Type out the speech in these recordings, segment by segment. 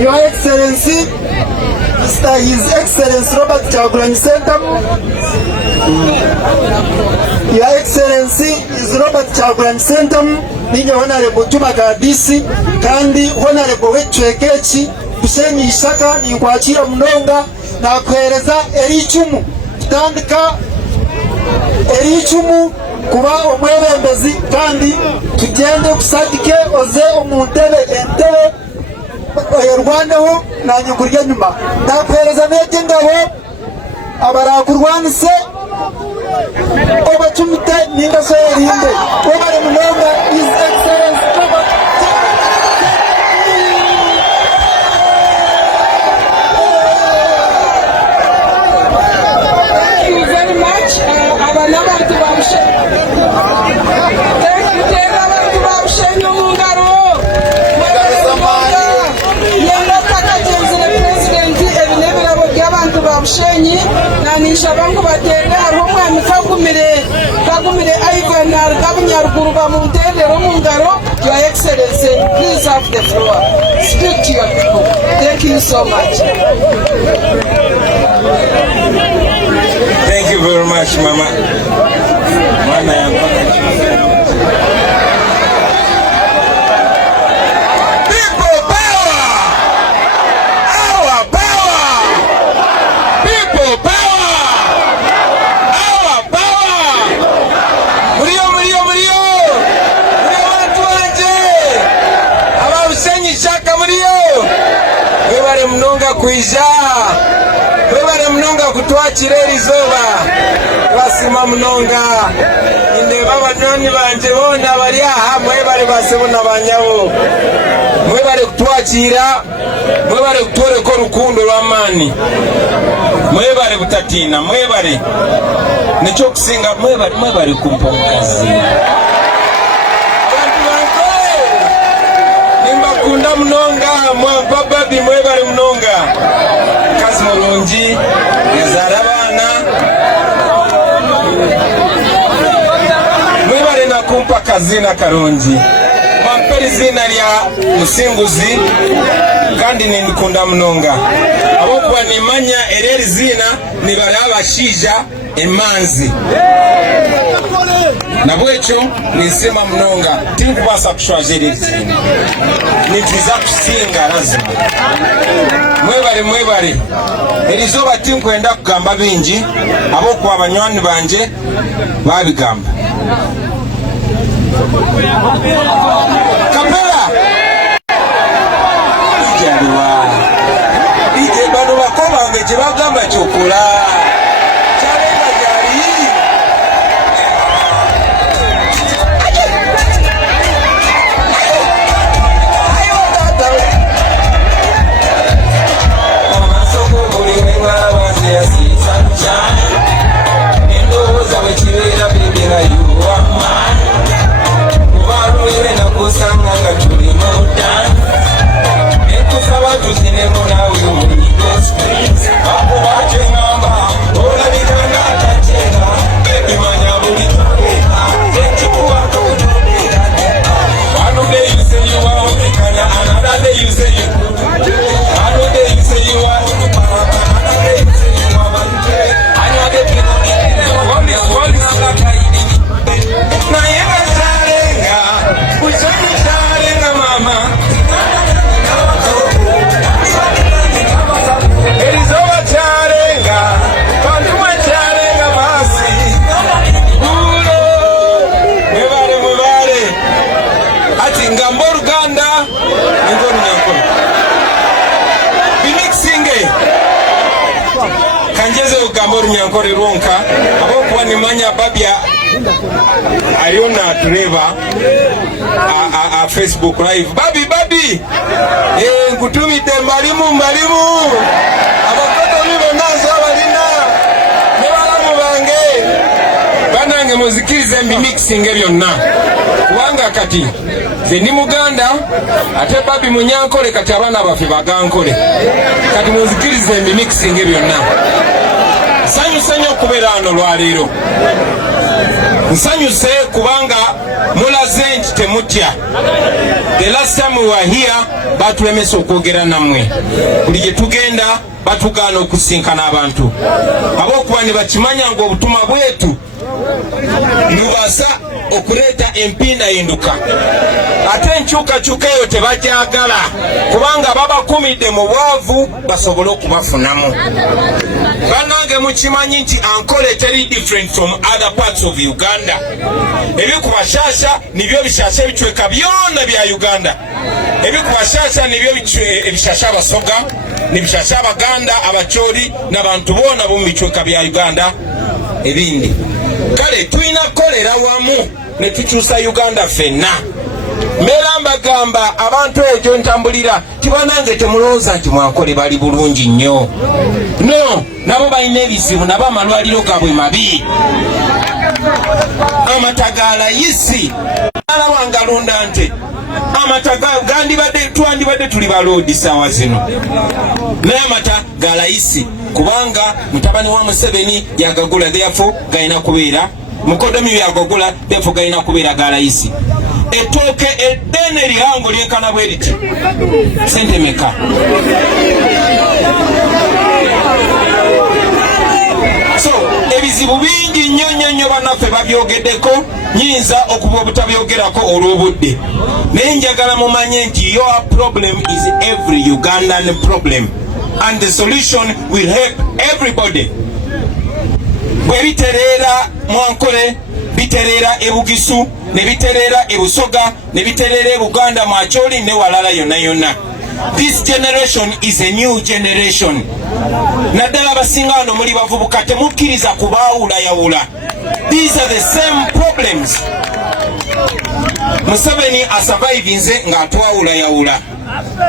Your Excellency, Mr. His Excellency Robert Kyagulanyi Ssentamu. Your Excellency is Robert Kyagulanyi Ssentamu. Ninye Honorable Juma Kadisi kandi Honorable Wechwekechi Kushenyi Ishaka ninkwakira Munonga na kwereza ericumu tutandika ericumu kuba omwebembezi kandi tugende kusadike oze omuntebe entebe oyerwaneho nanyugurya nyuma nakwereza nege ngabo abarakurwanise obacumite ningaso yerinde obare Munonga His Excellency Robert. Thank you very much. Abantu babushe. Tera abantu babushe nyungaro. Yenda takajenzi le president ebinebera bo by'abantu babushenyi nanisha bangu batende hariho mwami kagumire Ivan Gabunyaruguru bamuntendero mu ngaro. Your Excellency, please have the floor. Speak to your people. Thank you so much. Thank you very much, Mama. People power! Our power! People power! Our power! Murio! Murio watu wanje! Ababushenyi Ishaka murio! Webale Munonga kuija! Webale Munonga kutwakira erizoba basima Munonga indeba abanywanyi banje bona bari aha mwebale basebona banyawo mwebale kutwakira mwebale kutoreko rukundo rw'amani mwebale butatina mwebale nicho kusinga mwebale kumpokazi nimbakunda Munonga mwampa babi mwebale Munonga kazi mulungi yazara abana mwebale nakumpa kazina karungi mwamperi zina lya musinguzi kandi ninkunda Munonga abokuba nimanya ereri zina nibali abashija emanzi nabwekyo nisema Munonga tinkubasa kushwajira zina nitiza kusinga lazima mwebale erizoba tinkwenda kugamba bingi abokuba abanywani banje babigamba kapela ijaliwa ije bano bakobange gye bagamba kyokola kyalenga gyali endowooza bwekibeera bebera yuwa mubaluwere nakusanga nga tuli mudan netusaba tuzinemu nawe munyigo akubace ngamba olabikanga atacera imanya buli tubeka ekikuwaka utubera one day you say you are African, another day you say you one day you say you are another day you say you are kanjeze ugambori nyankore ronka abokuwa nimanya babia aliona tureva a Facebook live babi nkutumite mbalimu abakoto nibo nazo abalina nebalamu bange banange muzikirize mixing byonna kubanga kati ze ni Muganda ate babi munyankole kati abana bafe bagankole kati muzikirize mixing byonna nsanyuse nnyo okubeera wano lwaleero nsanyuse kubanga mulaze nti temutya. The last time we were here batulemesa okwogera namwe. Buli gye tugenda batugaana okusinkana abantu. Ab'okuba ne bakimanya ng'obutuma bwetu nubasa okuleeta empindahinduka. Ate enkyukakyuka eyo tebajagala kubanga babakumidde mu bwavu basobole okubafunamu. Bannange mukimanyi nti Ankole teri different from other parts of Uganda. Ebikubashasha nibyo bishasha ebicweka byonna bya Uganda. Ebikubashasha nibyo ebishasha Abasoga, nibishasha Abaganda, Abacholi n'abantu boona bo mu bicweka bya Uganda ebindi. Kale tulina kukolera wamu ne tukyusa Uganda ffenna. Mbeera mbagamba abantu egyo ntambulira tibanange temulowooza nti Mwankole bali bulungi nnyo. No, nabo balina ebizibu, nabo amalwaliro gaabwe mabi. Amatagala yisi alawanga lunda nte amataga twandibadde tuli baloodi saawa zino. Naye amata galayisi kubanga mutabani wa Museveni yagagula, therefore galina kubeera mukodomi byagagula, therefore galina kubeera galayisi. Ettooke eddene lihango lyenkana bwe liti sente meka? So ebizibu bingi nnyo bannaffe babyogeddeko, nyinza okuba obutabyogerako olw'obudde. Naye njagala mumanye nti your problem is every Ugandan problem and the solution will help everybody. Bwe bitereera Mwankole, bitereera e Bugisu, ne bitereera e Busoga, ne bitereera e Buganda Mwacholi ne walala yonna. This generation is a new generation. Naddala abasinga wano muli bavubuka temukkiriza kubaawulayawula. These are the same problems. Museveni asurvivinze ng'atwawulayawula.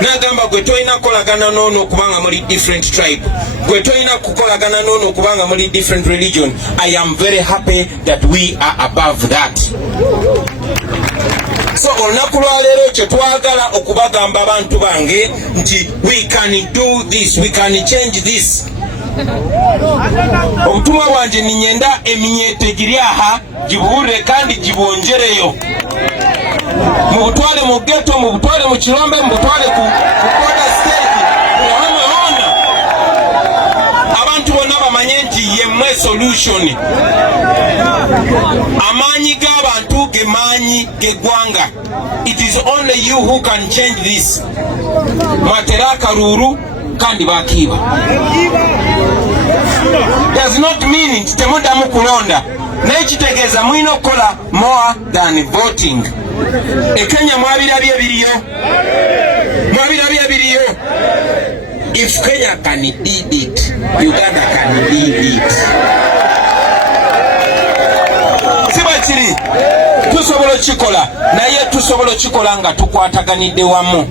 Nagamba gwe tolina kukolagana n'ono kubanga muli different tribe. Gwe tolina kukolagana n'ono kubanga muli different religion. I am very happy that we are above that. So olunaku lwaleero kye twagala okubagamba abantu bange nti we can do this, we can change this. Obutumwa bwanje ninyenda eminyete giri aha gibuulire kandi gibwongereyo. Mubutwale mu ghetto, mubutwale mu Kirombe, mubutwale ku border state, muhamwe hona. Abantu bonna bamanye nti yemmwe solution. Amaanyi g'abantu ge maanyi g'eggwanga. It is only you who can change this. Mwatera akalulu kandi bakiiba. Does not mean nti temuddamu kulonda. Naye kitegeeza mulina okukola more than voting. Kenya mwabirabye ebiriyo. Mwabirabye ebiriyo. If Kenya can did it, Uganda can did it. Sibakiri tusobola okikola, naye tusobola okikola nga tukwataganidde wamu.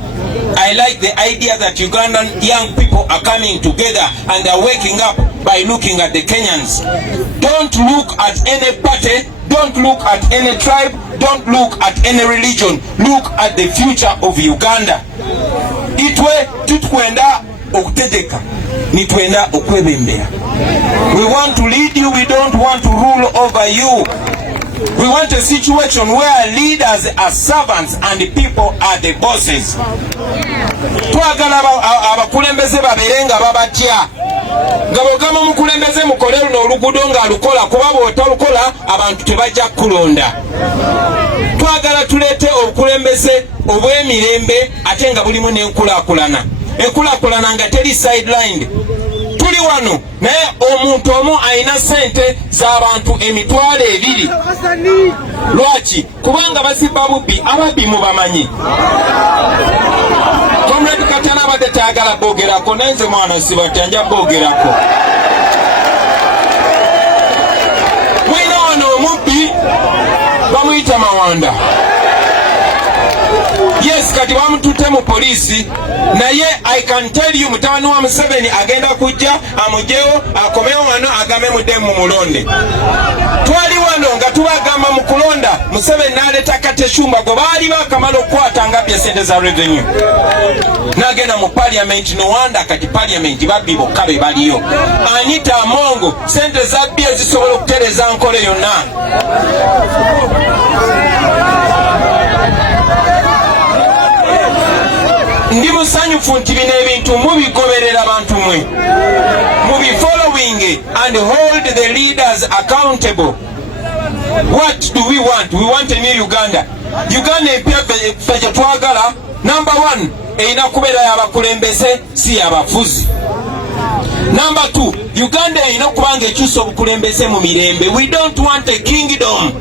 I like the idea that Ugandan young people are coming together and are waking up by looking at the Kenyans. Don't look at any party, don't look at any tribe, don't look at any religion. Look at the future of Uganda. Itwe tutukwenda okutegeka, nitwenda okwebembera. We want to lead you, we don't want to rule over you. We want a situation where leaders are servants and the people are the bosses. Twagala abakulembeze babeerenga babatya. Nga bw'ogamba mukulembeze mukole luno oluguudo ng'alukola kuba bw'otalukola abantu tebajja kulonda. Twagala tuleete obukulembeze obw'emirembe ate nga bulimu n'enkulaakulana. Enkulaakulana nga teri sidelined. Tuli wano naye omuntu omu alina sente z'abantu 2,000. Lwaki? Kubanga basibba bubbi, ababbi mubamanyi. Comrade Katana abadde tayagala boogerako, naye nze mwana sibata nja boogerako. Mwina wano omubbi bamuyita Mawanda. Yes, kati bamututte mu poliisi, naye I can tell you mutabani wa Museveni agenda kujja amugyewo akomewo wano agambe muddemu mulonde. Twali wano nga tubagamba mu kulonda Museveni n'aleeta Kateshumba gwe baali bakamala okukwata nga bya sente za revenue. N'agenda mu parliament, no wonder kati parliament babbi bokka be baliyo. Anita Amongo sente za bbi ezisobola okutereza nkole yonna. ndi musanyufu nti bino ebintu mubigoberera abantu mwe, mubi following and hold the leaders accountable. What do we want? We want a new Uganda. Uganda empya ffe twagala, number one, erina kubeera y'abakulembeze si y'abafuzi. Number two, Uganda erina kubanga ekyusa obukulembeze mu mirembe. We don't want a kingdom.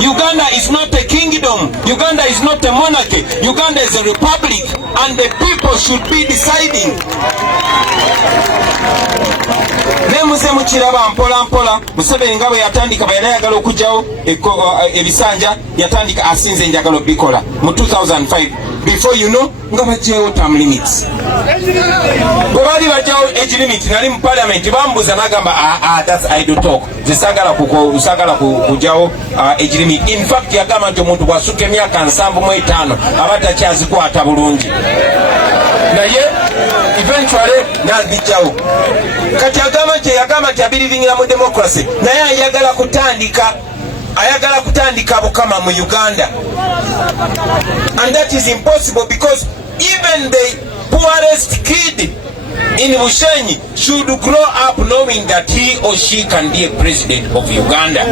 Uganda is not a kingdom. Uganda is not a monarchy. Uganda is a republic, and the people should be deciding. Nemuze mukiraba mpola mpola Museveni nga bwe yatandika bwe yayagala okujjawo ebisanja yatandika asinze njagala bikola mu 2005. Before you know nga bajjawo term limits. Bwe bali bajjawo age limit nali mu parliament bambuza nagamba that's idle talk. Zisagala kujjawo age limit. In fact yagamba nti omuntu bw'asukka emyaka 75 aba takyazikwata bulungi. Naye eventually n'abijjawo. Kati yagamba nti abirivingira mu democracy naye ayagala kutandika bukama mu Uganda. And that is impossible because even the poorest kid in Bushenyi should grow up knowing that he or she can be a president of Uganda.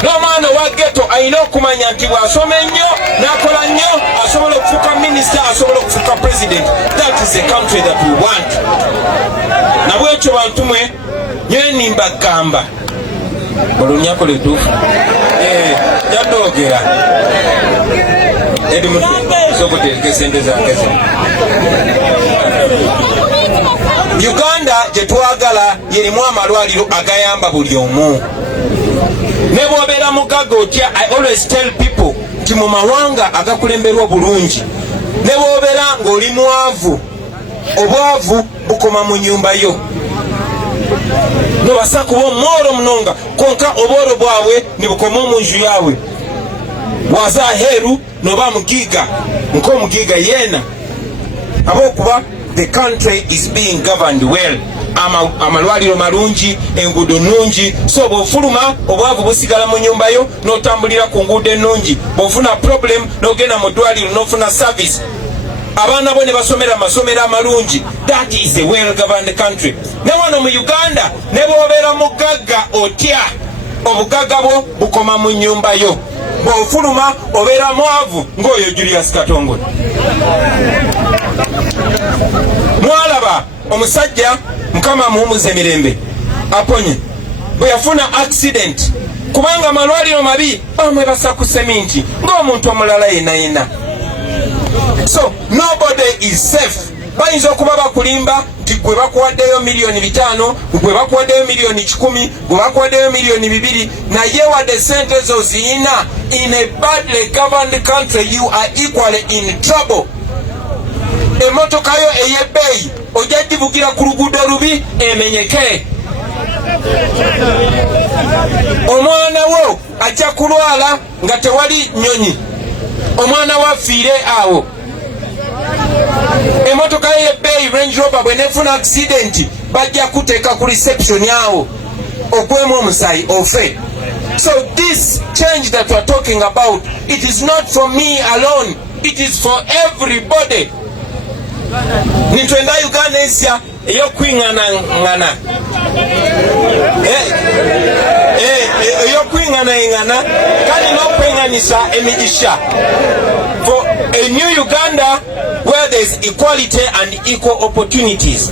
N'omwana wa ghetto alina okumanya nti bw'asoma ennyo n'akola nnyo asobola okufuuka minister, asobola okufuuka president. That is the country that we want. Na bwekyo bantu mwe nyo nimba gamba olunyako letuufu jadogera edi mutu sokotereka sente zakeze. Uganda gye twagala yerimu amalwaliro agayamba buli omu. Ne bw'obeera mugagga otya, I always tell people nti mu mawanga agakulemberwa bulungi ne bw'obeera ng'oli mwavu, obwavu bukoma mu nyumba yo. Nobasa kuba omworo munonga konka obworo bwawe nibukoma mu nju yawe. Waza heru noba mugiga nk'omugiga yeena habwokuba the country is being governed well. Amalwaliro malungi, enguudo nnungi, so bw'ofuluma obwavu busigala mu nyumba yo n'otambulira ku nguudo ennungi. Bw'ofuna problem n'ogenda mu ddwaliro n'ofuna service. Abaana bo ne basomera amasomero amalungi. That is a well governed country. Ne wano mu Uganda ne bw'obeera mugagga otya, obugagga bwo bukoma mu nyumba yo. Bw'ofuluma obeera mwavu ng'oyo Julius Katongole. Mwalaba omusajja Mukama amuwumuza emirembe aponye bwe yafuna accident kubanga amalwaliro mabi bamwebasa ku seminti ng'omuntu omulala yenna. So nobody is safe. Bayinza okuba bakulimba nti gwe bakuwaddeyo $5,000,000, gwe bakuwaddeyo $1,10,000, gwe bakuwaddeyo $2,000,000, naye wadde sente zo ziyina. In a badly governed country you are equally in trouble. Emotoka yo ey'ebbeeyi ojja givugira ku luguudo lubi emenyeke. Omwana wo ajja kulwala nga tewali nnyonyi, omwana wo afiire awo. Emotoka yo ey'ebbeeyi Range Rover bw'enefuna accident bajja kuteeka ku reception awo okwemu omusaayi ofe. So this change that we are talking about, it is not for me alone, it is for everybody. Nitwenda Uganda ensya ey'okwingana ey'okwingana kandi n'okwenganisa emigisha. For a new Uganda where there is equality and equal opportunities.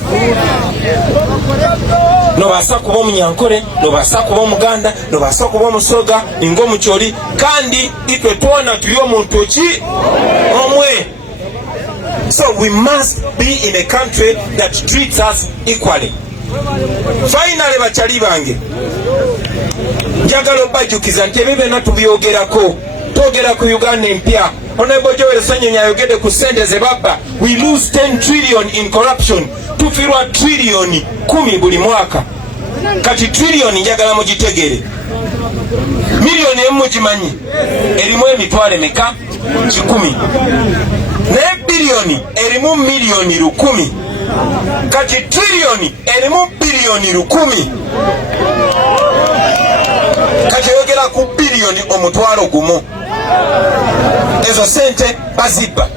Nobasa kuba omunyankole, nobasa kuba omuganda, nobasa kuba omusoga ng'omukyoli, kandi itwe twona tuli omuntu ki omwe. So we must be in a country that treats us equally. Finally bachali bange njagala obajukiza nti ebyo byonna tubyogerako, twogera ku Uganda empya. Honorable Joel Sanyonyi ayogedde ku ssente ze babba. We lose 10 trillion in corruption. Tufirwa trillion 10 buli mwaka. Kati trillion njagala mugitegere. Million emu gimanyi erimu emitwalo emeka? 10. Naye billion erimu million 10. Kati trillion erimu billion 10. Kati yogera ku billion omutwalo gumu. Ezo sente bazibba.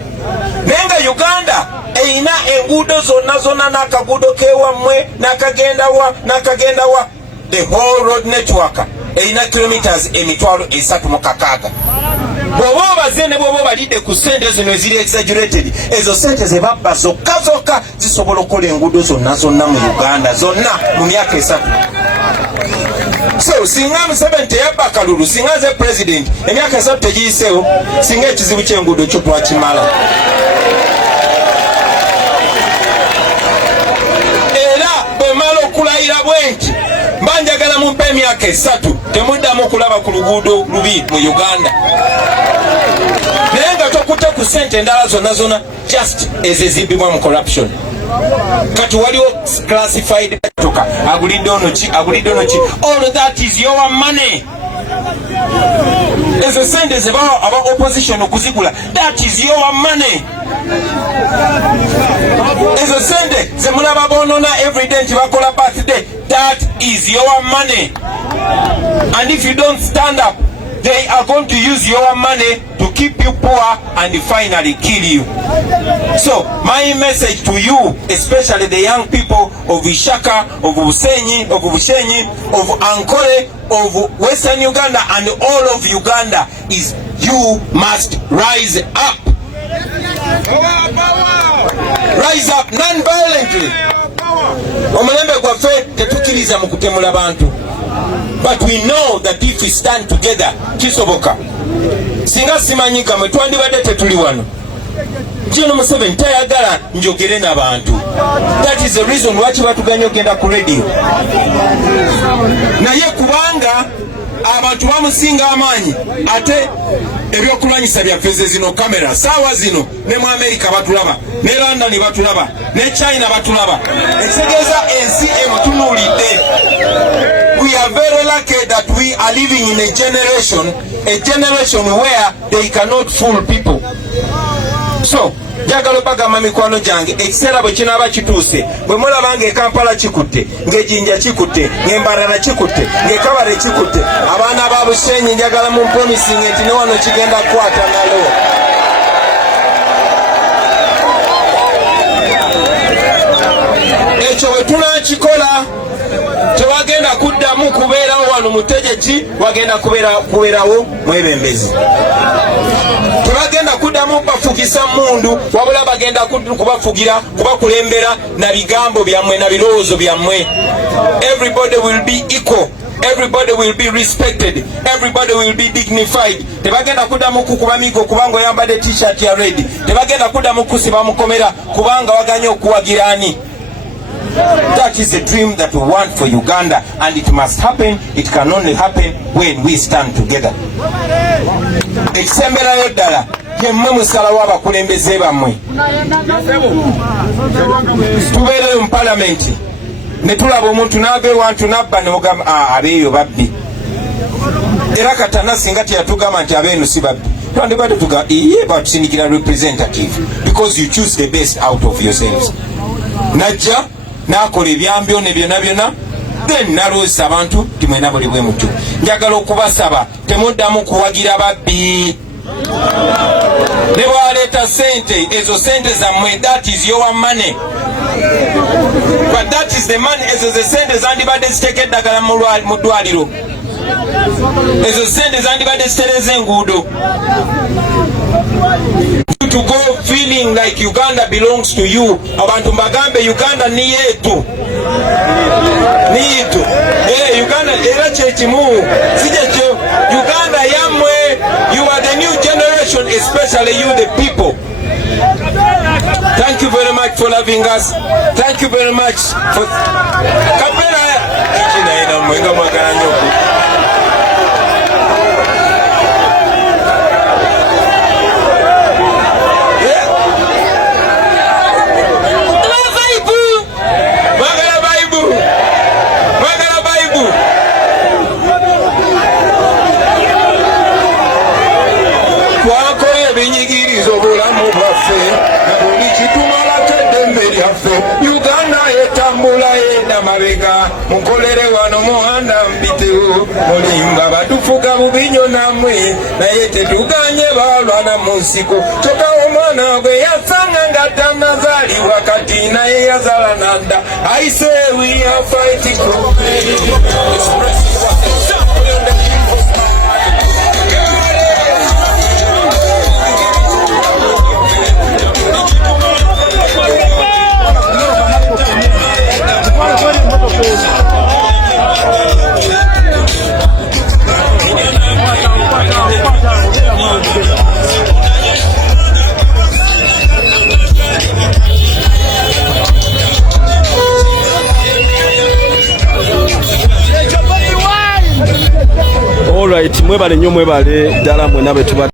nenga Uganda eina enguudo zonna n'akaguudo k'ewammwe n'akagenda wa the whole road network eina kilometers 3,600 bw'oba obaze ne bw'oba obalidde ku ssente zino eziri exaggerated ezo ssente ze babba zokka zisobola okukola enguudo zonna mu Uganda zonna mu myaka 3. So singa Museveni teyabba akalulu, singa ze president emyaka 3 tegiyiseewo, singa ekizibu ky'enguudo kyo twakimala. Era bwe mala okulayira bwenti mba njagala mumpe emyaka 3 temuddamu okulaba ku luguudo lubi mu Uganda. Naye nga tokutte ku ssente endala zonna just ezibbibwa mu corruption. Kati waliwo classified toka agulidde ono ki. All that is your money. Ezo sente ze bawa aba opposition okuzigula, that is your money. Ezo sente ze mulaba bonona everyday nti bakola birthday, that is your money. And if you don't stand up, they are going to use your money to keep you poor and finally kill you. So my message to you, especially the young people of Ishaka, of Bushenyi, of Ankole, of Western Uganda and all of Uganda is you must rise up. Rise up non-violently. Omulembe gwaffe tetukiriza mu kutemula bantu. But we know that if we stand together, kisoboka. Singa simanyiga mwe twandibadde tetuli wano. Jino Museveni tayagala njogere n'abantu. That is the reason lwaki batuganya ogenda ku radio. Naye kubanga abantu bamusinga amaanyi ate ebyokulwanyisa byaffe zino kamera saawa zino ne mu America batulaba, ne London batulaba, ne China batulaba. Ekitegeeza ensi emutunuulidde. We are very lucky that we are living in a generation where they cannot fool people. So njagala bagamba mikwano gyange ekiseera bwe kinaaba kituuse, bwe mulaba ng'Ekampala kikutte, ng'Ejjinja kikutte, ng'Embarara kikutte, ng'Ekabale kikutte, abaana ba Bushenyi njagala mu promising nti ne wano kigenda kukwata nalo. Ekyo bwe tunaakikola tewagenda kuddamu kubeerawo wano mutegeki, wagenda kubeerawo mwebembezi. Tebagenda kuddamu bafugisa mundu, wabula bagenda kubafugira, kubakulembera na bigambo byammwe na birowoozo byammwe. Everybody will be equal. Everybody will be respected. Everybody will be dignified. Tebagenda kuddamu kukuba migo kubanga oyambadde t-shirt ya red. Tebagenda kuddamu kusiba mukomera kubanga waganye okuwagira ani. That is the dream that we want for Uganda, and it must happen. It can only happen when we stand together. Ekisemberayo ddala yemmwe musalawo abakulembeze bammwe. Tubeereyo mu palamenti ne tulaba omuntu n'ava ewantu n'abba ne mugamba abeeyo babbi. Era katana singa teyatugamba nti abeenu si babbi, twandibadde tuga iye batusindikira representative, because you choose the best out of yourselves. Najja nakola ebyambyo ne byonna then naloosa abantu timwena buli bwe mutyo. Njagala okubasaba temuddamu kuwagira babbi. Ne bwaleeta sente, ezo sente zammwe, that is your money. But that is the money. Ezo ze sente zandibadde ziteeka eddagala mu ddwaliro. Ezo sente zandibadde zitereza enguudo. To go feeling like Uganda belongs to you. Abantu mbagambe Uganda ni yetu. Ni yetu. Uganda era kyekimu. Sijekyo. Uganda yamwe. You are the new generation, especially you the people. Thank you very much for loving us. Thank you very much for Kapera. Ikina ina mwenga mwagala nyoku. Twakola ebinyigiriza obulamu bwaffe na buli kitumala eddembe lyaffe. Uganda etambula enda mabega mukolere wano muhanda mpitewo mulimba batufuga bubinyo namwe naye tetuganye balwana musiko kyokka omwana gwe yasanga nga tanazaliwa kati naye yazala nanda. I say we are fighting for Alright, mwebale nnyo mwebale ddala mwena betuba